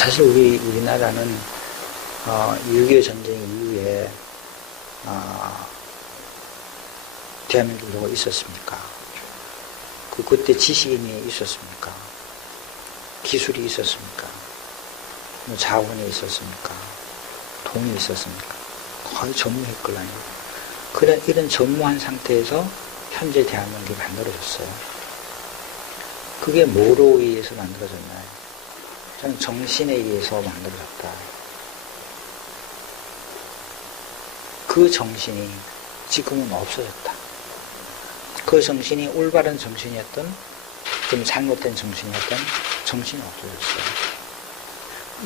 사실 우리나라는 6.25 전쟁 이후에 대한민국이 뭐가 있었습니까? 그때 지식인이 있었습니까? 기술이 있었습니까? 뭐 자원이 있었습니까? 돈이 있었습니까? 거의 전무했걸라요. 이런 전무한 상태에서 현재 대한민국이 만들어졌어요. 그게 뭐로 의해서 만들어졌나요? 저는 정신에 의해서 만들어졌다. 그 정신이 지금은 없어졌다. 그 정신이 올바른 정신이었던, 좀 잘못된 정신이었던 정신이 없어졌어요.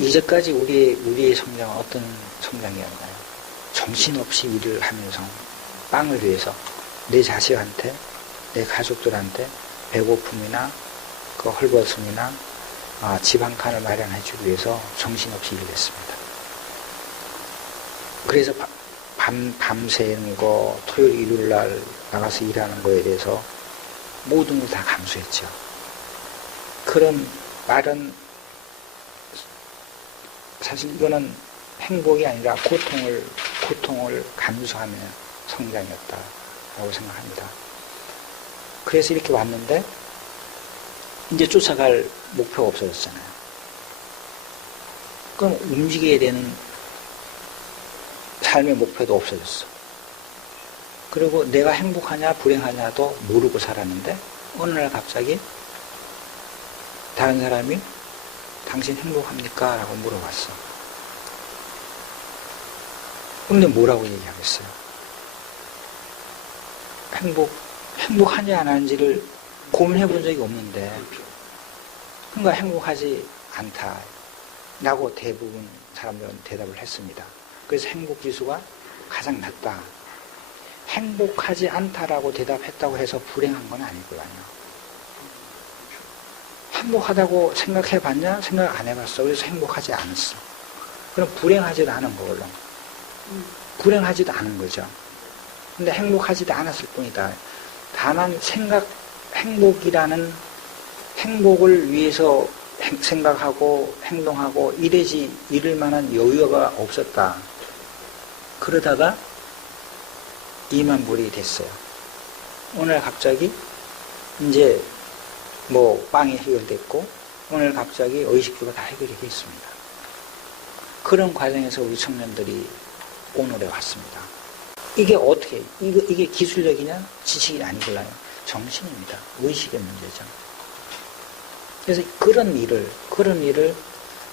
이제까지 우리의 성장은 어떤 성장이었나요? 정신없이 일을 하면서 빵을 위해서 내 자식한테, 내 가족들한테 배고픔이나 그 헐벗음이나 집 한 칸을 마련해주기 위해서 정신없이 일을 했습니다. 그래서 밤새는 거, 토요일, 일요일 날 나가서 일하는 거에 대해서 모든 걸 다 감수했죠. 그런 빠른, 사실 이거는 행복이 아니라 고통을 감수하며 성장이었다라고 생각합니다. 그래서 이렇게 왔는데, 이제 쫓아갈 목표가 없어졌잖아요. 그럼 움직여야 되는 삶의 목표도 없어졌어. 그리고 내가 행복하냐 불행하냐도 모르고 살았는데 어느 날 갑자기 다른 사람이 당신 행복합니까? 라고 물어봤어. 근데 뭐라고 얘기하겠어요? 행복하냐 안 하는지를 고민해 본 적이 없는데, 그러니까 행복하지 않다라고 대부분 사람들은 대답을 했습니다. 그래서 행복지수가 가장 낮다. 행복하지 않다라고 대답했다고 해서 불행한 건 아니거든요. 행복하다고 생각해 봤냐? 생각 안 해봤어. 그래서 행복하지 않았어. 그럼 불행하지도 않은 거걸로. 불행하지도 않은 거죠. 근데 행복하지도 않았을 뿐이다. 다만 행복을 위해서 생각하고 행동하고 이럴 만한 여유가 없었다. 그러다가 2만 불이 됐어요. 오늘 갑자기 이제 뭐 빵이 해결됐고, 오늘 갑자기 의식주가 다 해결이 됐습니다. 그런 과정에서 우리 청년들이 오늘에 왔습니다. 이게 어떻게, 이게 기술력이냐 지식이 아니길라요. 정신입니다. 의식의 문제죠. 그래서 그런 일을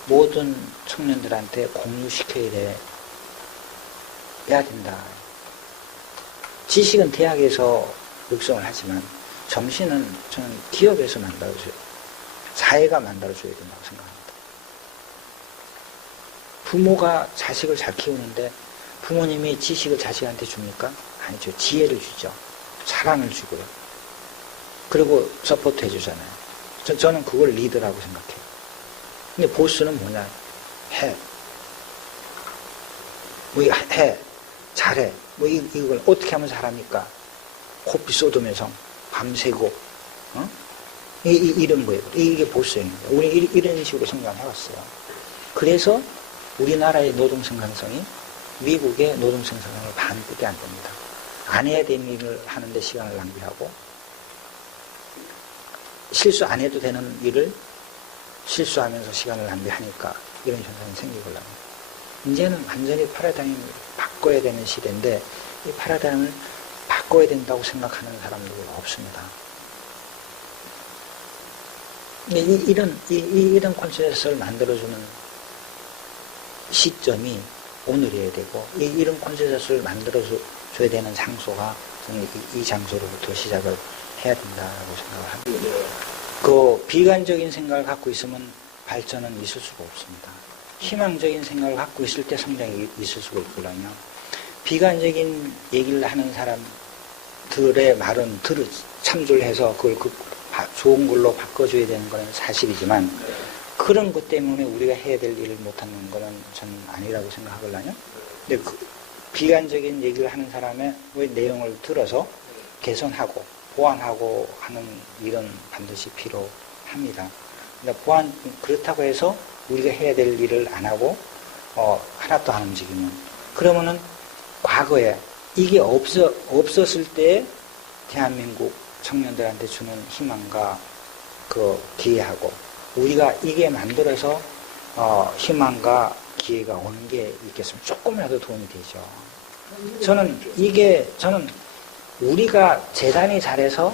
모든 청년들한테 공유시켜야 된다. 지식은 대학에서 육성을 하지만 정신은 저는 기업에서 만들어줘요. 사회가 만들어줘야 된다고 생각합니다. 부모가 자식을 잘 키우는데 부모님이 지식을 자식한테 줍니까? 아니죠. 지혜를 주죠. 사랑을 주고요. 그리고 서포트 해주잖아요. 저는 그걸 리더라고 생각해요. 근데 보스는 뭐냐? 잘해. 이걸 어떻게 하면 잘합니까? 코피 쏟으면서 밤새고, 이런 거예요. 이게 보스형입니다. 우리 이런 식으로 성장해왔어요. 그래서 우리나라의 노동 생산성이 미국의 노동 생산성의 반밖에 안 됩니다. 안 해야 되는 일을 하는데 시간을 낭비하고, 실수 안 해도 되는 일을 실수하면서 시간을 낭비하니까 이런 현상이 생기거든요. 이제는 완전히 패러다임을 바꿔야 되는 시대인데, 이 패러다임을 바꿔야 된다고 생각하는 사람들은 없습니다. 근데 이런 콘센서스를 만들어주는 시점이 오늘이어야 되고, 이런 콘센서스를 만들어줘야 되는 장소가 저는 이 장소로부터 시작을 해야 된다고 생각을 합니다. 그 비관적인 생각을 갖고 있으면 발전은 있을 수가 없습니다. 희망적인 생각을 갖고 있을 때 성장이 있을 수가 있거든요. 비관적인 얘기를 하는 사람들의 말은 참조를 해서 그걸 좋은 걸로 바꿔줘야 되는 건 사실이지만, 그런 것 때문에 우리가 해야 될 일을 못하는 것은 저는 아니라고 생각하거든요. 근데 비관적인 얘기를 하는 사람의 내용을 들어서 개선하고 보완하고 하는 일은 반드시 필요합니다. 그렇다고 해서 우리가 해야 될 일을 안 하고 하나도 안 움직이면, 그러면은 과거에 이게 없었을 때 대한민국 청년들한테 주는 희망과 그 기회하고 우리가 이게 만들어서 희망과 기회가 오는 게 있겠으면 조금이라도 도움이 되죠. 저는 우리가 대단히 잘해서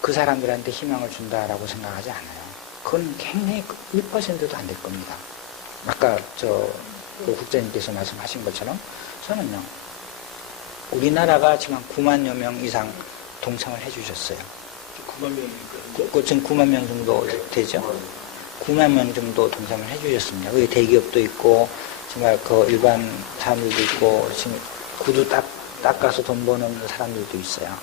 그 사람들한테 희망을 준다라고 생각하지 않아요. 그건 굉장히 1%도 안 될 겁니다. 아까 그 국장님께서 말씀하신 것처럼 저는요, 우리나라가 지금 9만여 명 이상 동참을 해주셨어요. 9만 명이니까. 지금 9만 명 정도 되죠? 9만 명 정도 동참을 해주셨습니다. 거기 대기업도 있고, 정말 그 일반 사람들도 있고, 지금 구두 닦아서 돈 버는 사람들도 있어요.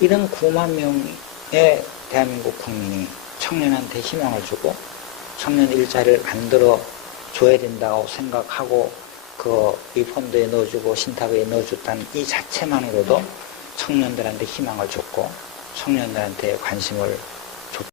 이런 9만 명의 대한민국 국민이 청년한테 희망을 주고, 청년 일자리를 만들어 줘야 된다고 생각하고, 이 펀드에 넣어주고, 신탁에 넣어줬다는 이 자체만으로도 청년들한테 희망을 줬고, 청년들한테 관심을 줬고,